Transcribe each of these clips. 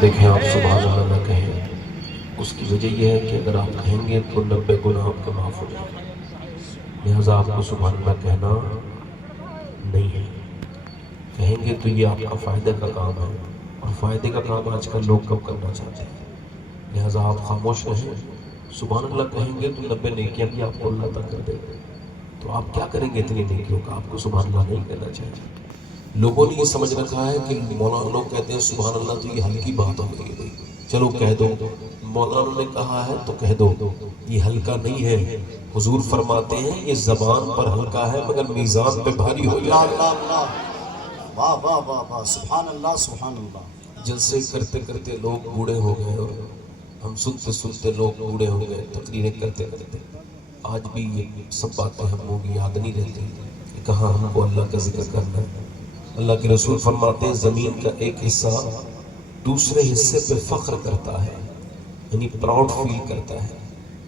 دیکھیں آپ سبحان اللہ نہ کہیں، اس کی وجہ یہ ہے کہ اگر آپ کہیں گے تو 90 گناہ آپ کے معاف ہو جائیں گے، لہٰذا آپ کو سبحان اللہ کہنا نہیں ہے۔ کہیں گے تو یہ آپ کا فائدے کا کام ہے، اور فائدے کا کام آج کل لوگ کم کرنا چاہتے ہیں، لہٰذا آپ خاموش رہیں۔ سبحان اللہ کہیں گے تو 90 نیکیاں بھی آپ کو اللہ عطا کر دے گا۔ تو آپ کیا کریں گے اتنی نیکیوں کا؟ آپ کو سبحان اللہ نہیں کہنا چاہیے۔ لوگوں نے یہ سمجھ رکھا ہے کہ مولانا لوگ کہتے ہیں سبحان اللہ تو یہ ہلکی بات ہو گئی ہے بھائی، چلو کہہ دو، مولانا نے کہا ہے تو کہہ دو، یہ ہلکا نہیں ہے۔ حضور فرماتے ہیں یہ زبان پر ہلکا ہے مگر میزان پہ بھاری ہو اللہ جائے اللہ گا۔ اللہ، واہ واہ واہ واہ، سبحان اللہ سبحان اللہ۔ جلسے کرتے کرتے لوگ بوڑھے ہو گئے، اور ہم سنتے سنتے لوگ بوڑھے ہو گئے، تقریریں کرتے کرتے آج بھی یہ سب باتیں ہم لوگ یاد نہیں رہتی کہ کہاں ہم کو اللہ کا ذکر کرنا ہے۔ اللہ کے رسول فرماتے ہیں زمین کا ایک حصہ دوسرے حصے پہ فخر کرتا ہے، یعنی پراؤڈ فیل کرتا ہے،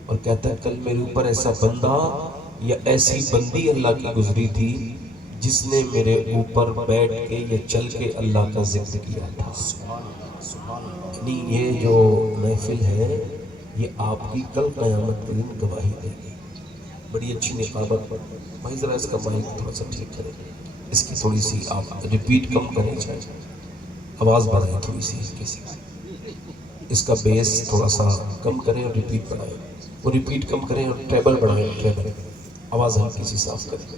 اور کہتا ہے کل میرے اوپر ایسا بندہ یا ایسی بندی اللہ کی گزری تھی جس نے میرے اوپر بیٹھ کے یا چل کے اللہ کا ذکر کیا تھا۔ سبحان اللہ سبحان اللہ۔ یعنی یہ جو محفل ہے یہ آپ کی کل قیامت کے دن گواہی دے گی۔ بڑی اچھی نقابت، بھائی ذرا اس کا مائک تھوڑا سا ٹھیک کریں، اس کی تھوڑی سی آپ ریپیٹ کم کریں، چاہے آواز بڑھائیں تھوڑی سی کسی اس کا بیس تھوڑا سا کم کریں اور ریپیٹ بڑھائیں، وہ ریپیٹ کم کریں اور ٹریبل بڑھائیں، ٹریبل آواز ہلکی سی صاف کریں۔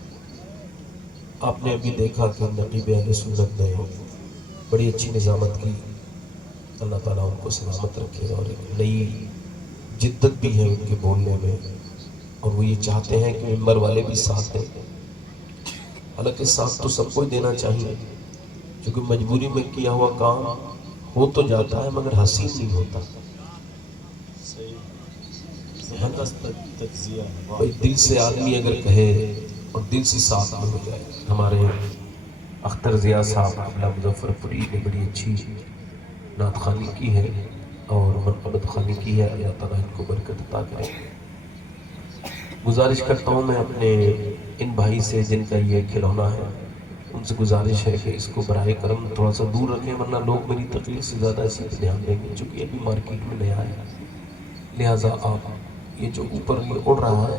آپ نے ابھی دیکھا کہ نقیب اہل سنت نے بڑی اچھی نظامت کی، اللہ تعالیٰ ان کو سلامت رکھے، اور ایک نئی جدت بھی ہے ان کے بولنے میں، اور وہ یہ چاہتے ہیں کہ ممبر والے بھی ساتھ دیں۔ حالانکہ ساتھ تو سب کو ہی دینا چاہیے، کیونکہ مجبوری میں کیا ہوا کام ہو تو جاتا ہے مگر حسین نہیں ہوتا۔ صحیح، زبردست تجزیہ ہے، واہ۔ بھائی دل سے آدمی اگر کہے اور دل سے ساتھ میں ہو جائے۔ ہمارے اختر ضیاء صاحب قبلہ مظفر پوری نے بڑی اچھی نعت خوانی کی ہے اور منقبت خوانی کی ہے، اللہ تعالیٰ ان کو برکت عطا کرے۔ گزارش کرتا ہوں میں اپنے ان بھائی سے جن کا یہ کھلونا ہے، ان سے گزارش ہے کہ اس کو براہ کرم تھوڑا سا دور رکھیں، ورنہ لوگ میری تقریر سے زیادہ اسی پہ دھیان دیں گے، چونکہ ابھی مارکیٹ میں نیا ہے، لہٰذا آپ یہ جو اوپر یہ اڑ رہا ہے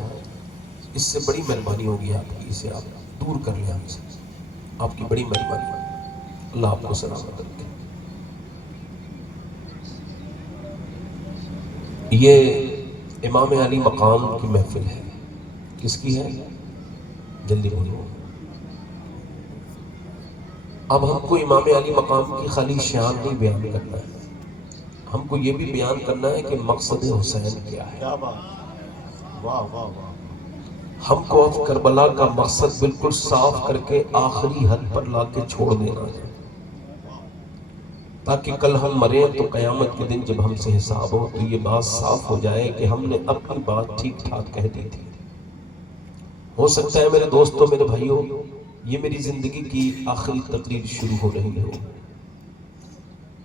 اس سے بڑی مہربانی ہوگی آپ کی، اسے آپ دور کر لیں ہم سے، آپ کی بڑی مہربانی ہوگی۔ اللہ آپ کو سلامت رکھے۔ یہ امام علی مقام کی محفل ہے، کس کی ہے؟ جلدی بولو۔ اب ہم کو امام علی مقام کی خالی شان نہیں بیان کرنا ہے، ہم کو یہ بھی بیان کرنا ہے کہ مقصد حسین کیا ہے۔ کیا بات، واہ واہ واہ۔ ہم کو اب کربلا کا مقصد بالکل صاف کر کے آخری حد پر لا کے چھوڑ دینا ہے، تاکہ کل ہم مریں تو قیامت کے دن جب ہم سے حساب ہو تو یہ بات صاف ہو جائے کہ ہم نے اپنی بات ٹھیک ٹھاک کہہ دی تھی۔ ہو سکتا ہے میرے دوستوں، میرے بھائیوں، یہ میری زندگی کی آخری تقریر شروع ہو رہی ہو۔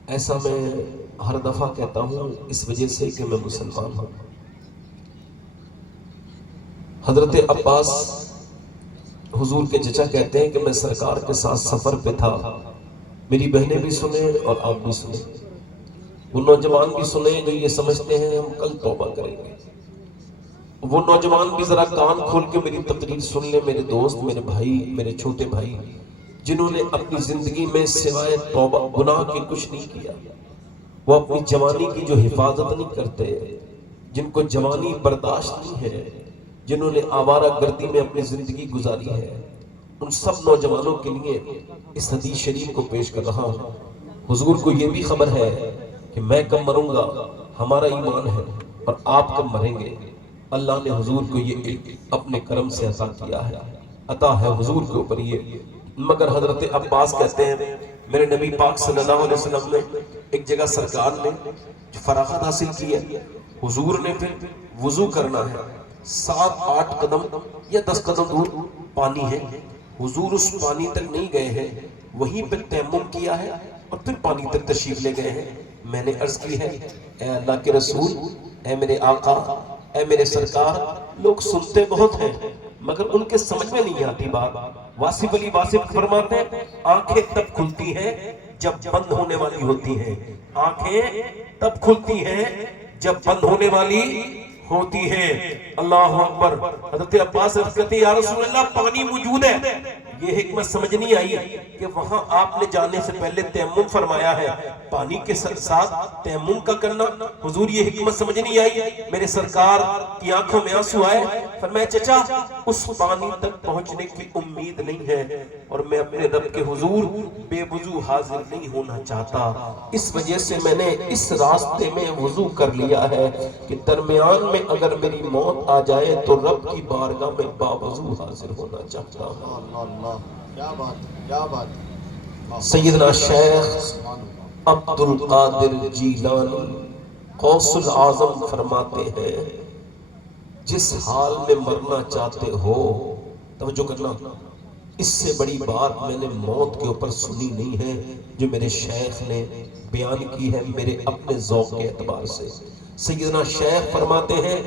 ایسا میں ہر دفعہ کہتا ہوں اس وجہ سے کہ میں مسلمان ہوں۔ حضرت عباس حضور کے چچا کہتے ہیں کہ میں سرکار کے ساتھ سفر پہ تھا، میری بہنیں بھی سنیں اور آپ بھی سنیں، وہ نوجوان بھی سنیں جو یہ سمجھتے ہیں ہم کل توبہ کریں گے، وہ نوجوان بھی ذرا کان کھول کے میری تقریر سن لیں، میرے دوست، میرے بھائی، میرے چھوٹے بھائی، جنہوں نے اپنی زندگی میں سوائے توبہ گناہ کے کچھ نہیں کیا، وہ اپنی جوانی کی جو حفاظت نہیں کرتے، جن کو جوانی برداشت نہیں ہے، جنہوں نے آوارہ گردی میں اپنی زندگی گزاری ہے، ان سب نوجوانوں کے لیے اس حدیث شریف کو پیش کر رہا ہوں۔ حضور کو یہ بھی خبر ہے کہ میں کب مروں گا، ہمارا ایمان ہے، اور آپ کب مریں گے۔ اللہ نے حضور کو یہ علم اپنے کرم سے عطا کیا ہے، عطا ہے حضور کے اوپر یہ۔ مگر حضرت عباس کہتے ہیں میرے نبی پاک صلی اللہ علیہ وسلم نے ایک جگہ سرکار نے فراغت حاصل کی ہے، حضور نے پھر وضو کرنا ہے، 7-8 قدم یا 10 قدم دور پانی ہے، حضور اس پانی تک نہیں گئے ہیں، وہیں پہ تیمم کیا ہے اور پھر پانی تک تشریف لے گئے ہیں۔ میں نے عرض کی ہے اے اللہ کے رسول، اے میرے آقا، اے میرے سرکار، لوگ سنتے بہت ہیں مگر ان کے سمجھ میں نہیں آتی بات۔ واصف علی واصف فرماتے ہیں آنکھیں تب کھلتی ہیں جب بند ہونے والی ہوتی ہیں، آنکھیں تب کھلتی ہیں جب بند ہونے والی ہوتی ہے۔ اللہ اکبر۔ حضرت عباس عرض کرتے یا رسول اللہ پانی موجود ہے، یہ حکمت سمجھ نہیں آئی کہ وہاں آپ نے جانے سے پہلے تیمم فرمایا ہے، پانی کے ساتھ تیمم کا کرنا، حضور یہ حکمت سمجھ نہیں آئی؟ میرے سرکار کی آنکھوں میں آنسو آئے، فرمایا چچا اس پانی تک پہنچنے کی امید نہیں ہے اور میں اپنے رب کے حضور بے وضو حاضر نہیں ہونا چاہتا، اس وجہ سے میں نے اس راستے میں وضو کر لیا ہے کہ درمیان میں اگر میری موت آ جائے تو رب کی بارگاہ میں باوضو حاضر ہونا چاہتا ہوں۔ اللہ اللہ، کیا بات ہے، کیا بات ہے۔ سیدنا شیخ سبحان اللہ۔ عبد القادر جیلانی غوث العظم فرماتے ہیں جس حال میں مرنا چاہتے ہو، توجہ کرنا، اس سے بڑی بات میں نے موت کے اوپر سنی نہیں ہے جو میرے شیخ نے بیان کی ہے میرے اپنے ذوق کے اعتبار سے۔ سیدنا شیخ فرماتے ہیں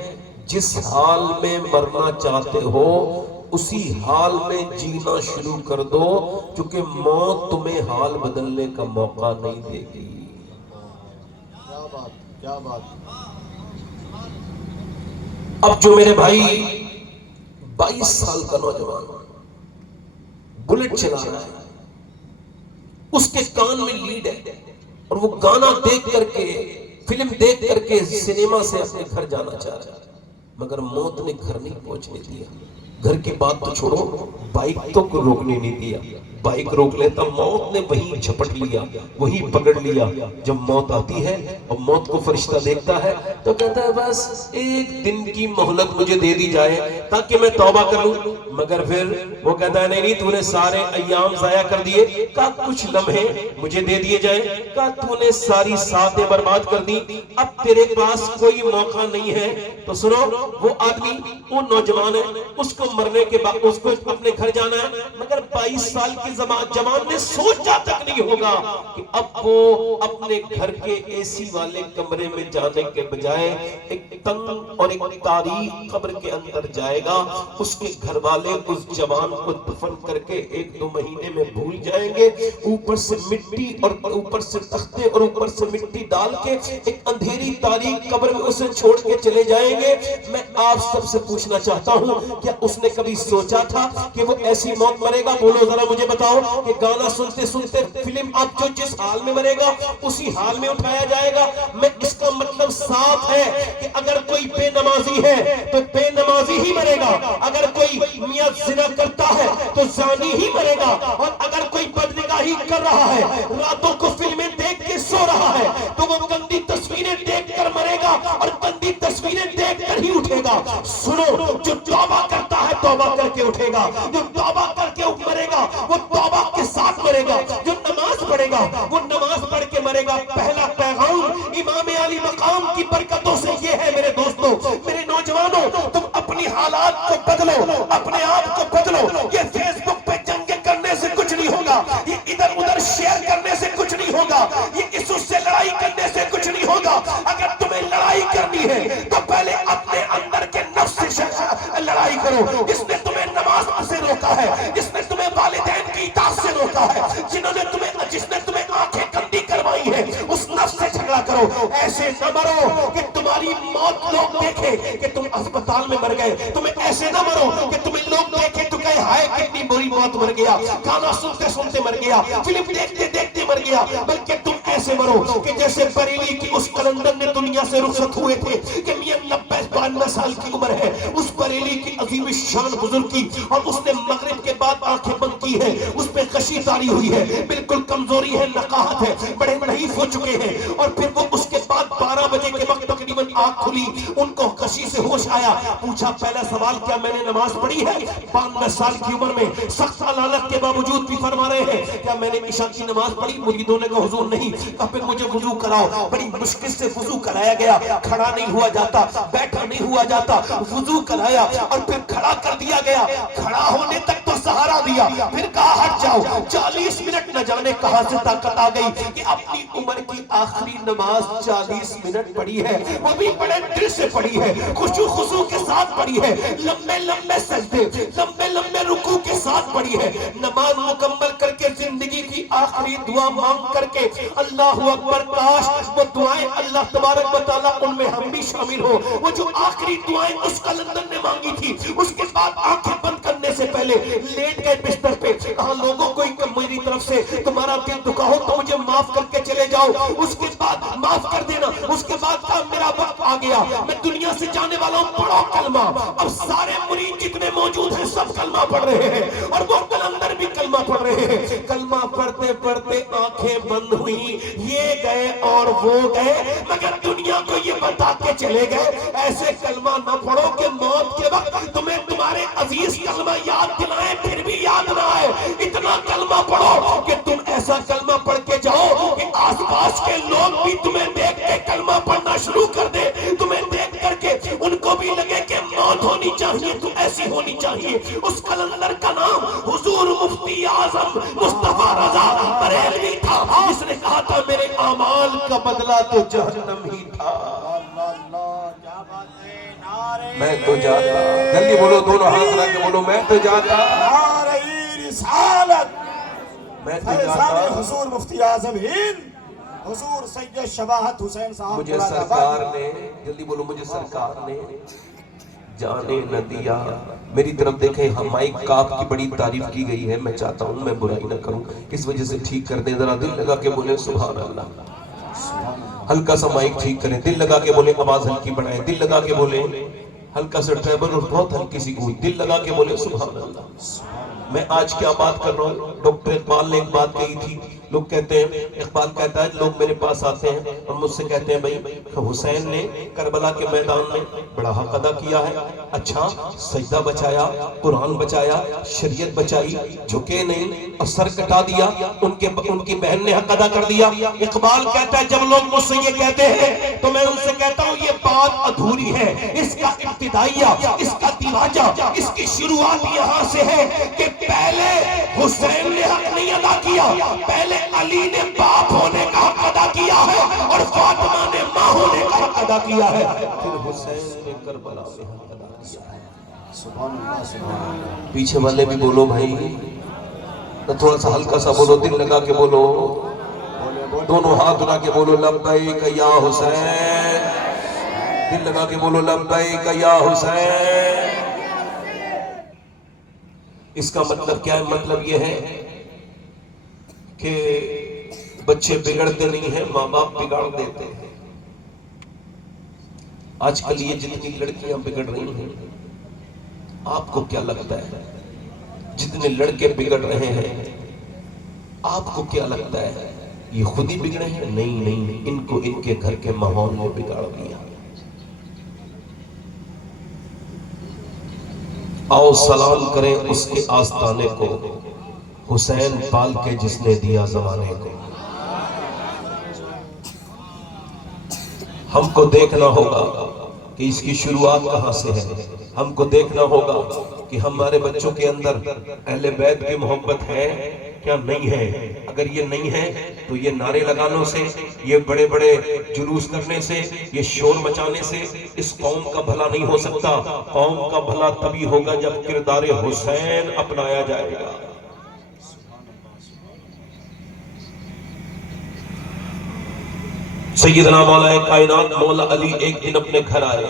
جس حال میں مرنا چاہتے ہو اسی حال میں جینا شروع کر دو، کیونکہ موت تمہیں حال بدلنے کا موقع نہیں دے گی۔ کیا بات، کیا بات۔ اب جو میرے بھائی 22 سال کا نوجوان بلٹ چلا رہا ہے، اس کے کان میں لیڈ ہے اور وہ گانا دیکھ کر کے، فلم دیکھ کر کے سینما سے اپنے گھر جانا چاہ رہا ہے، مگر موت نے گھر نہیں پہنچنے دیا۔ گھر کی بات تو چھوڑو، بائک تو کو روکنے نہیں دیا، بائک روک لیتا موت نے وہیں جھپٹ لیا، وہیں پکڑ لیا۔ جب موت آتی ہے اور موت کو فرشتہ دیکھتا ہے تو کہتا ہے بس ایک دن کی مہلت مجھے دے دی جائے تاکہ میں توبہ کر لوں، مگر پھر وہ کہتا ہے نہیں تو نے سارے ایام ضائع کر دیے، کہا کچھ لمحے مجھے دے دیے جائیں، کہا تو نے ساری ساتیں برباد کر دی، اب تیرے پاس کوئی موقع نہیں ہے۔ تو سنو، وہ آدمی، وہ نوجوان ہے، اس کو مرنے کے بعد اس کو اپنے گھر جانا ہے، مگر 22 سال کی جوان نے سوچا تک نہیں ہوگا کہ اب وہ اپنے گھر کے اے سی والے کمرے میں جانے کے بجائے ایک تنگ اور ایک تاریخ قبر کے اندر جائے گا۔ اس کے گھر والے اس جوان کو دفن کر کے 1-2 مہینے میں بھول جائیں گے، اوپر سے مٹی اور اوپر سے تختے اور اوپر سے مٹی ڈال کے ایک اندھیری تاریخ قبر میں اسے چھوڑ کے چلے جائیں گے۔ میں آپ سب سے پوچھنا چاہتا ہوں کیا اس نے کبھی سوچا تھا کہ وہ ایسی موت مرے گا؟ بولو ذرا مجھے بتاؤ کہ گانا سنتے سنتے فلم آپ جو جس حال میں مرے گا اسی حال میں اٹھایا جائے گا۔ میں اس کا مطلب صاف ہے کہ اگر کوئی بے نمازی ہے تو بے نمازی ہی مرے گا، اگر کوئی میاں زنا کرتا ہے تو زانی ہی مرے گا، اور اگر کوئی بدنگاہی کر رہا ہے، راتوں کو فلمیں دیکھ کے سو رہا ہے تو وہ گندی تصویریں دیکھ کر مرے گا اور گندی تصویریں دیکھ کر ہی اٹھے گا۔ سنو، جو توبہ کرتا ہے توبہ کر کے اٹھے گا، جو توبہ کر کے مرے گا وہ توبہ کے ساتھ مرے گا، جو نماز پڑھے گا وہ نماز پڑھ کے مرے گا۔ پہلا پیغام امام علی مقام کی برکتوں سے یہ ہے میرے دوستوں، میرے نوجوانوں، تم اپنی حالات کو بدلو، اپنے آپ کو بدلو۔ یہ فیس بک پہ جنگیں کرنے سے کچھ نہیں ہوگا، یہ ادھر ادھر شیئر کرنے سے کچھ نہیں ہوگا، یہ اس سے لڑائی کرنے سے کچھ نہیں ہوگا۔ اگر تمہیں لڑائی کرنی ہے تو پہلے اپنے اندر کے نفس سے لڑائی کرو، جس نے تمہیں نماز سے روکا ہے، جس نے تمہیں والدین کی اطاعت سے روکا ہے، جس نے تمہیں آنکھیں گندی کروائی ہے، اس نفس سے جھگڑا کرو۔ ایسے نہ مرو کہ تمہاری موت لوگ دیکھیں کہ تم اسپتال میں مر گئے، تمہیں ایسے نہ مرو کہ تمہیں لوگ دیکھیں تو کہے ہائے کتنی بری موت مر گیا، گانا سنتے سنتے مر گیا، فلم دیکھتے دیکھتے مر گیا، بلکہ تم ایسے مرو کہ جیسے بریلی کی اس کلندر نے دنیا سے رخصت ہوئے تھے کہ میاں 90-92 سال کی عمر ہے، اس بریلی کی عظیم شان بزرگ کی، اور اس نے مغرب کے بعد آنکھیں بند کی ہے، اس پہ غشی تاری ہوئی ہے، بالکل کمزوری ہے، نقاہت ہے، بڑے نحیف ہو چکے ہیں، اور پھر وہ اس کے بعد 12 بجے کے وقت تقریباً آنکھ کھلی، ان کو غشی سے ہوش آیا، پوچھا پہلا سوال کیا میں نے نماز پڑھی ہے؟ 92 سال کی عمر میں سخت علالت کے باوجود بھی فرما رہے ہیں کیا میں نے عشاء کی نماز پڑھی؟ مریدوں نے کہا حضور نہیں۔ کہا پھر مجھے وضو کراؤ، بڑی مشکل سے وضو کرایا گیا، کھڑا نہیں ہوا جاتا، بیٹھا نہیں ہوا جاتا، وضو کرایا اور پھر کھڑا کر دیا گیا، کھڑا ہونے تک تو سہارا دیا، پھر کہا ہٹ جاؤ۔ 40 منٹ نہ جانے کہاں سے طاقت آ گئی کہ اپنی عمر کی آخری نماز 40 منٹ پڑھی ہے، وہ بھی بڑے دل سے پڑھی ہے، خشوع خضوع کے ساتھ پڑھی ہے، لمبے لمبے سجدے، لمبے لمبے رکوع کے ساتھ پڑھی ہے، نماز مکمل کر کے کے زندگی کی آخری دعا مانگ کر کے اللہ اکبر، کاش وہ دعائیں اللہ تبارک و تعالیٰ ان میں ہم بھی شامل ہو. وہ جو آخری دعائیں اس قلندر نے مانگی تھی، اس کے بعد آنکھیں بند کرنے سے پہلے لیٹ گئے بستر پہ، کہا لوگوں کو میری طرف سے تمہارا دل دکھا ہو تو مجھے معاف کر کے چلے جاؤ، اس کے بعد معاف کر دینا. اس کے بعد کہا میرا وقت آ گیا، میں دنیا سے جانے والا ہوں، پڑھو کلمہ. اب سارے مرید جتنے موجود ہیں سب کلمہ پڑھ رہے ہیں اور وہ قلندر بھی کلمہ پڑھ رہے ہیں. کلمہ پڑھتے پڑھتے آنکھیں بند ہوئی، یہ گئے اور وہ گئے، مگر دنیا کو یہ بتا کے چلے گئے ایسے کلمہ نہ پڑھو کہ موت کے وقت تمہیں تمہارے عزیز کلمہ یاد دلائیں پھر بھی یاد نہ آئے. اتنا کلمہ پڑھو کہ تم ایسا کلمہ پڑھ کے جاؤ کہ آس پاس کے لوگ بھی تمہیں دیکھ کے کلمہ پڑھنا شروع کر دے. تمہیں دیکھ کر کے ان کو بھی لگے کہ موت ہونی چاہیے تو ایسی ہونی چاہیے. اس قلندر کا نام حضور مفتی اعظم مصطفیٰ رضا بریلوی تھا، جس نے کہا تھا میرے اعمال کا بدلہ تو جہنم ہی تھا. میں تو جاتا، جلدی بولو، دونوں ہاتھ رکھ کے بولو، میں تو جاتا، نعرہ رسالت، میں تو جاتا. حضور مفتی اعظم ہند حضور سید شباہت حسین صاحب، مجھے سرکار نے، جلدی بولو، مجھے سرکار نے جانے نہ دیا. میری طرف دیکھیں، مائک کاپ کی بڑی تعریف کی گئی ہے، میں چاہتا ہوں میں برائی نہ کروں، اس وجہ سے ٹھیک کر دیں. ذرا دل لگا کے بولیں سبحان اللہ. ہلکا سا مائک ٹھیک کریں، دل لگا کے بولیں، آواز ہلکی بڑھائیں، دل لگا کے بولیں، ہلکا سا ٹریبل اور بہت ہلکی سی گونج، دل لگا کے بولیں سبحان اللہ. میں آج کیا بات کر رہا ہوں؟ ڈاکٹر اقبال نے ایک بات کہی تھی. لوگ کہتے ہیں، اقبال کہتا ہے، لوگ میرے پاس آتے ہیں اور مجھ سے کہتے ہیں بھائی حسین نے کربلا کے میدان میں بڑا حق ادا کیا ہے. اچھا، سجدہ بچایا، قرآن بچایا، شریعت بچائی، جھکے نہیں اور سر کٹا دیا، ان کی بہن نے حق ادا کر دیا. اقبال کہتا ہے جب لوگ مجھ سے یہ کہتے ہیں تو میں ان سے کہتا ہوں یہ بات ادھوری ہے. اس کا ابتدائیہ، اس کا دیواجہ، اس کی شروعات یہاں سے ہے کہ پہلے حسین نے حق نہیں ادا کیا، پہلے علی نے باپ ہونے کا حق ادا کیا ہے اور فاطمہ نے ماں ہونے کا حق ادا کیا ہے، پھر حسین نے کربلا میں حق ادا کیا ہے. سبحان اللہ سبحان اللہ. پیچھے والے بھی بولو بھائی، تھوڑا سا ہلکا سا بولو، دل لگا کے بولو، دونوں ہاتھ اٹھا کے بولو لبیک یا حسین. دل لگا کے بولو لبیک یا حسین. اس کا مطلب کیا ہے؟ مطلب یہ ہے کہ بچے بگڑتے نہیں ہیں، ماں باپ بگاڑ دیتے ہیں. آج کل یہ جتنی لڑکیاں بگڑ رہی ہیں، آپ کو کیا لگتا ہے؟ جتنے لڑکے بگڑ رہے ہیں، آپ کو کیا لگتا ہے یہ خود ہی بگڑے ہیں؟ نہیں نہیں، ان کو ان کے گھر کے ماحول نے بگاڑ دیا. آؤ سلام کریں اس کے آستانے کو، حسین پال کے جس نے دیا زمانے کو. ہم کو دیکھنا ہوگا کہ اس کی شروعات کہاں سے ہے. ہم کو دیکھنا ہوگا کہ ہمارے بچوں کے اندر اہل بیت کی محبت ہے کیا نہیں ہے. اگر یہ نہیں ہے تو یہ نعرے لگانے سے، یہ بڑے بڑے جلوس کرنے سے، یہ شور مچانے سے اس قوم کا بھلا نہیں ہو سکتا. قوم کا بھلا تبھی ہوگا جب کردار حسین اپنایا جائے گا. سیدنا مولا کائنات مولا علی ایک دن اپنے گھر آئے.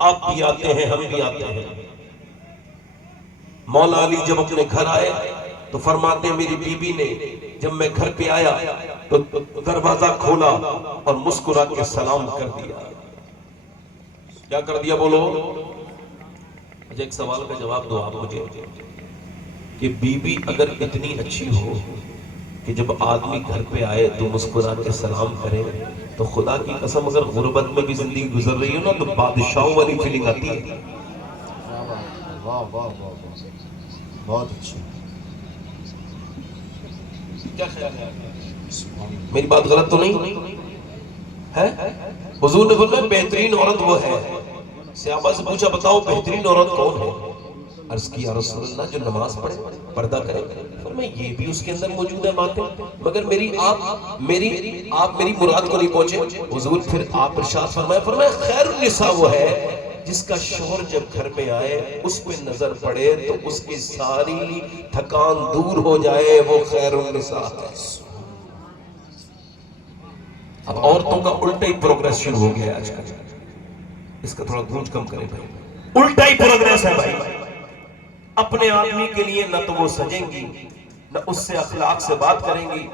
آپ بھی آتے ہیں، ہم بھی آتے ہیں. مولا علی جب اپنے گھر آئے تو فرماتے ہیں میری بیوی نے جب میں گھر پہ آیا تو دروازہ کھولا اور مسکرا کے سلام کر دیا. کیا کر دیا بولو؟ مجھے ایک سوال کا جواب دو آپ مجھے، کہ بیوی اگر اتنی اچھی ہو کہ جب آدمی گھر پہ آئے تو مسکرا کے سلام کرے، تو خدا کی قسم اگر غربت میں بھی زندگی گزر رہی ہو نا تو بادشاہوں والی فیلنگ آتی ہے. واہ واہ واہ، بہت اچھی. کیا خیال ہے؟ میری بات غلط تو نہیں ہے؟ حضور نے فرمایا بہترین عورت وہ ہے. صحابہ سے پوچھا بتاؤ بہترین عورت کون ہے؟ عرض کی یا رسول اللہ جو نماز پڑھے، پردہ کرے. فرمایا یہ بھی اس کے اندر موجود ہے باتیں، مگر آپ میری مراد کو نہیں پہنچے. حضور پھر آپ ارشاد فرمایا خیر النساء وہ ہے جس کا شوہر جب گھر میں آئے اس پہ نظر پڑے تو اس کی ساری تھکان دور ہو جائے، وہ خیر النساء ہے۔ اب عورتوں کا الٹا ہی پروگریس شروع ہو گیا ہے آج کل، اس کا تھوڑا گونج کم کرے بھائی، الٹا ہی پروگریس ہے بھائی۔ اپنے آدمی کے لیے نہ تو وہ سجیں گی، نہ اس سے اخلاق سے بات کریں گی،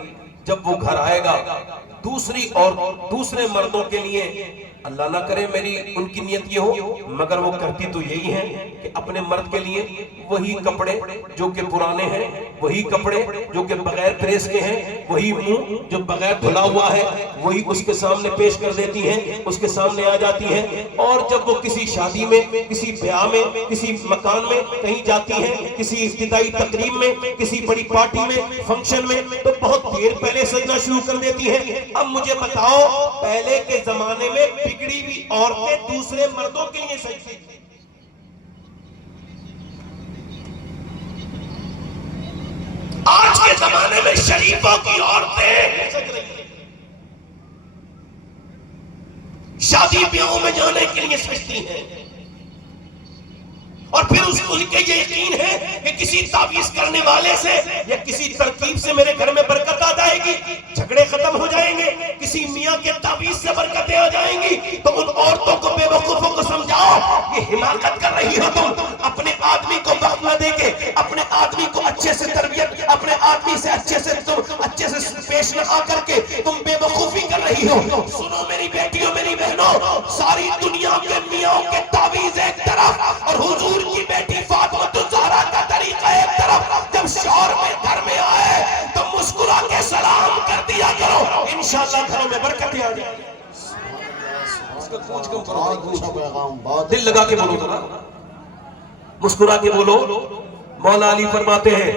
جب وہ گھر آئے گا دوسری اور دوسرے مردوں کے لیے، اللہ نہ کرے میری ان کی نیت یہ ہو، مگر وہ کرتی تو یہی ہے کہ اپنے مرد کے لیے وہی کپڑے جو کہ پرانے ہیں، وہی کپڑے جو کہ بغیر پریس کے ہیں، وہی منہ جو بغیر دھلا ہوا ہے وہی اس کے سامنے پیش کر دیتی ہیں، اس کے سامنے آ جاتی ہیں۔ اور جب وہ کسی شادی میں، کسی بیاہ میں، کسی مکان میں کہیں جاتی ہیں، کسی ابتدائی تقریب میں، کسی بڑی پارٹی میں، فنکشن میں، تو بہت دیر پہلے سجنا شروع کر دیتی ہیں۔ اب مجھے بتاؤ، پہلے کے زمانے میں بگڑی ہوئی عورتیں دوسرے مردوں کے لیے سجتی تھیں، آج کے زمانے میں شریفوں کی عورتیں سج رہی ہیں، شادی بیاہوں میں جانے کے لیے سجتی ہیں، اور پھر اس کو کے یہ یقین ہے کہ کسی تعویذ کرنے والے سے یا کسی ترکیب سے میرے گھر میں برکت آ جائے گی، جھگڑے ختم ہو جائیں گے، کسی میاں کے تعویذ سے برکتیں آ جائیں گی۔ تو ان عورتوں کو، بے وقوفوں کو سمجھاؤ، یہ حماقت کر رہی ہو تم، اپنے آدمی کو وقت نہ دے کے، اپنے آدمی کو اچھے سے تربیت، اپنے آدمی سے اچھے سے پیش نہ آ کر کے تم بے وقوفی کر رہی ہو۔ سنو میری بیٹیوں، میری بہنوں، ساری دنیا کے میاں کے تعویذ ایک طرف اور حضور کی بیٹی فاطمہ الزہرا کا طریقہ ایک طرف، جب شوہر میں گھر میں آئے تو مسکرا کے سلام کر دیا کرو، انشاءاللہ گھروں میں برکتیں آ جائیں گی۔ اس کا گونج کم کرو، دل لگا کے بولو ذرا، مسکرا کے بولو۔ مولا علی فرماتے ہیں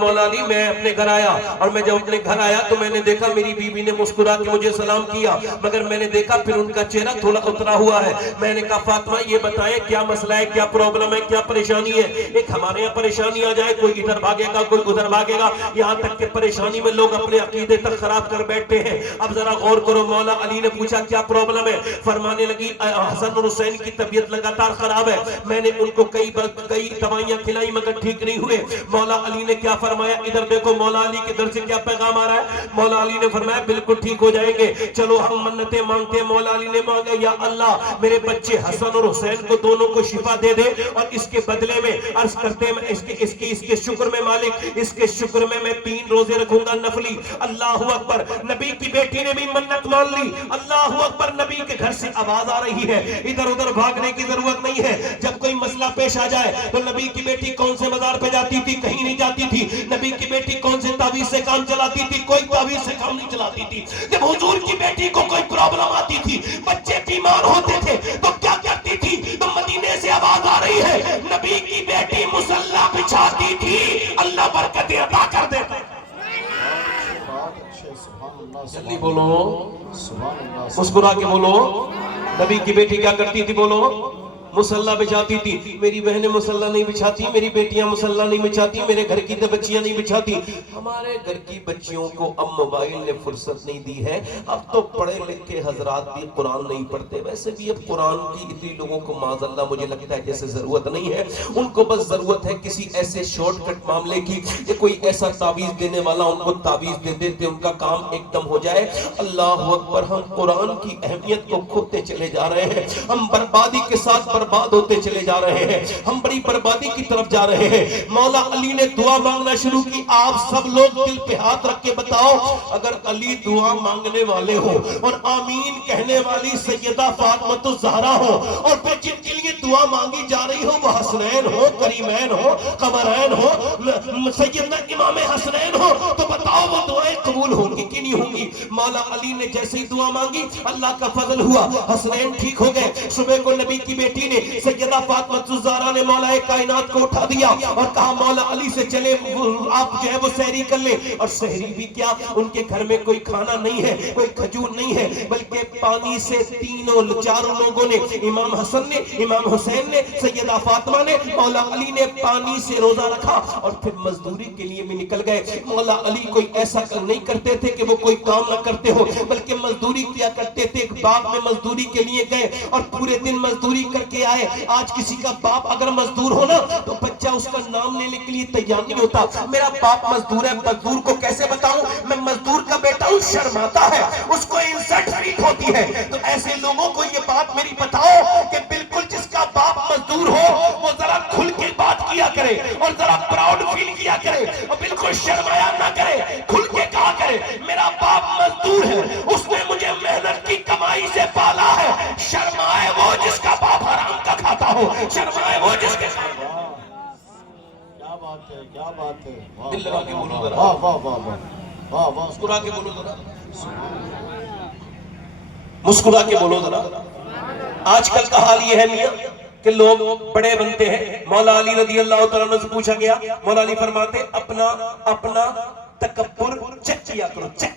مولا علی میں اپنے گھر آیا، اور میں جب اپنے گھر آیا تو میں نے دیکھا میری بیوی نے مسکرا کے مجھے سلام کیا، مگر میں نے دیکھا پھر ان کا چہرہ تھوڑا اترا ہوا ہے۔ میں نے کہا فاطمہ یہ بتائیں کیا مسئلہ ہے، کیا پرابلم ہے، کیا پریشانی ہے؟ ایک ہمارے یہاں پریشانی آ جائے، کوئی ادھر بھاگے گا، کوئی ادھر بھاگے گا، یہاں تک کہ پریشانی میں لوگ اپنے عقیدے تک خراب کر بیٹھتے ہیں۔ اب ذرا غور کرو، مولا علی نے پوچھا کیا پرابلم ہے؟ فرمانے لگی حسن اور حسین کی طبیعت لگاتار خراب ہے، میں نے ان کو کئی دوائیاں کھلائی مگر ٹھیک نہیں ہوئے۔ مولا علی نے کیا فرمایا؟ ادھر دیکھو مولا علی کے در سے کیا پیغام آ رہا ہے۔ مولا علی نے فرمایا بالکل ٹھیک ہو جائیں گے، چلو ہم منتیں مانگتے ہیں۔ مولا علی نے مانگا یا اللہ میرے بچے حسن اور حسین کو دونوں کو شفا دے دے، اور اس کے بدلے میں عرض کرتے ہیں اس کے شکر میں مالک، اس کے شکر میں 3 روزے رکھوں گا نفلی۔ اللہ اکبر، نبی کی بیٹی نے بھی منت مان لی۔ اللہ اکبر، نبی کے گھر سے آواز آ رہی ہے، ادھر ادھر بھاگنے کی ضرورت نہیں ہے۔ جب کوئی مسئلہ پیش آ جائے تو نبی کی بیٹی کون سے بازار پہ جاتی تھی؟ کہیں نہیں جاتی تھی۔ نبی کی بیٹی کون سے تعویذ سے کام چلاتی تھی؟ کوئی تعویذ سے کام نہیں چلاتی تھی۔ جب حضور کی بیٹی کو کوئی پرابلم آتی تھی، بچے بیمار ہوتے تھے، تو کیا کرتی تھی؟ تو مدینے سے آواز آ رہی ہے، نبی کی بیٹی مصلی بچھاتی تھی، اللہ برکتیں عطا کر دیتا۔ جلدی بولو، مسکرا کے بولو، نبی کی بیٹی کیا کرتی تھی؟ بولو، مسلح بچھاتی تھی۔ میری بہنیں مسلح نہیں بچھاتی، میری بیٹیاں مسلح نہیں بچھاتی، میرے گھر کی بچیاں نہیں بچھاتی۔ ہمارے گھر کی بچیوں کو اب موبائل نے فرصت نہیں دی ہے، اب تو پڑھے لکھے حضرات بھی قرآن نہیں پڑھتے۔ ویسے بھی اب قرآن کی اتنی لوگوں کو معاذ اللہ مجھے لگتا ہے جیسے ضرورت نہیں ہے، ان کو بس ضرورت ہے کسی ایسے شارٹ کٹ معاملے کی کہ کوئی ایسا تعویذ دینے والا ان کو تعویذ دے دیتے، ان کا کام ایک دم ہو جائے۔ اللہ اکبر، ہم قرآن کی اہمیت کو کھوتے چلے جا رہے ہیں، ہم بربادی کے ساتھ برباد ہوتے چلے جا رہے ہیں، ہم بڑی بربادی کی طرف جا رہے ہیں۔ مولا علی نے دعا مانگنا شروع کی۔ آپ سب لوگ دل پہ ہاتھ رکھ کے بتاؤ، اگر علی دعا مانگنے والے ہو اور آمین کہنے والی سیدہ فاطمہ الزہرا ہو، اور پھر جن کے لیے دعا مانگی جا رہی ہو وہ حسنین ہو، کریمین ہو، قمرین ہو، سیدنا امام حسنین ہو، تو بتاؤ وہ دعائیں قبول ہوں گی کہ نہیں ہوں گی؟ مولا علی نے جیسے ہی دعا مانگی، اللہ کا فضل ہوا، حسنین ٹھیک ہو گئے۔ صبح کو نبی کی بیٹی نے سیدہ فاطمہ الزہرا نے مولا کائنات کو اٹھا دیا اور کہا مولا علی سے چلے آپ جو ہے وہ سحری کر لیں۔ اور سحری بھی کیا، ان کے گھر میں کوئی کھانا نہیں ہے، کوئی کھجور نہیں ہے، بلکہ پانی سے چاروں لوگوں نے، امام حسن نے، امام حسین نے، سیدہ فاطمہ نے، مولا علی نے پانی سے روزہ رکھا اور پھر مزدوری کے لیے بھی نکل گئے۔ مولا علی کوئی ایسا نہیں کرتے تھے کہ وہ کوئی کام نہ کرتے ہو، بلکہ مزدوری کیا کرتے تھے۔ ایک باغ میں مزدوری کے لیے گئے اور پورے دن مزدوری کر کے آئے۔ آج کسی کا باپ اگر مزدور ہونا تو بچہ اس کا نام لینے کے لیے تیار نہیں ہوتا۔ میرا باپ مزدور ہے، مزدور کو کیسے بتاؤں میں مزدور کا بیٹا ہوں؟ شرماتا ہے، اس کو انسلٹ فیل ہوتی ہے۔ تو ایسے لوگوں کو یہ بات میری بتاؤ کہ بالکل جس کا باپ مزدور ہو وہ ذرا کھل کے بات کیا کرے اور ذرا پراؤڈ فیل کیا کرے اور بالکل شرمایا نہ کرے، کھل کے کہا کرے میرا باپ مزدور ہے، اس نے مجھے محنت کی کمائی سے پالا ہے۔ شرمائے وہ جس کا باپ حرام کا کھاتا ہو، شرمائے وہ جس کے کیا بات ہے، کیا بات ہے، دل لگا کے بولو ذرا، واہ واہ واہ واہ واہ واہ، مسکرا کے بولو ذرا، مسکرا کے بولو ذرا۔ آج کل کا حال یہ ہے میاں کہ لوگ بڑے بنتے ہیں۔ مولا علی رضی اللہ تعالیٰ عنہ سے پوچھا گیا، مولا علی فرماتے اپنا تکبر چیک کیا کرو، چیک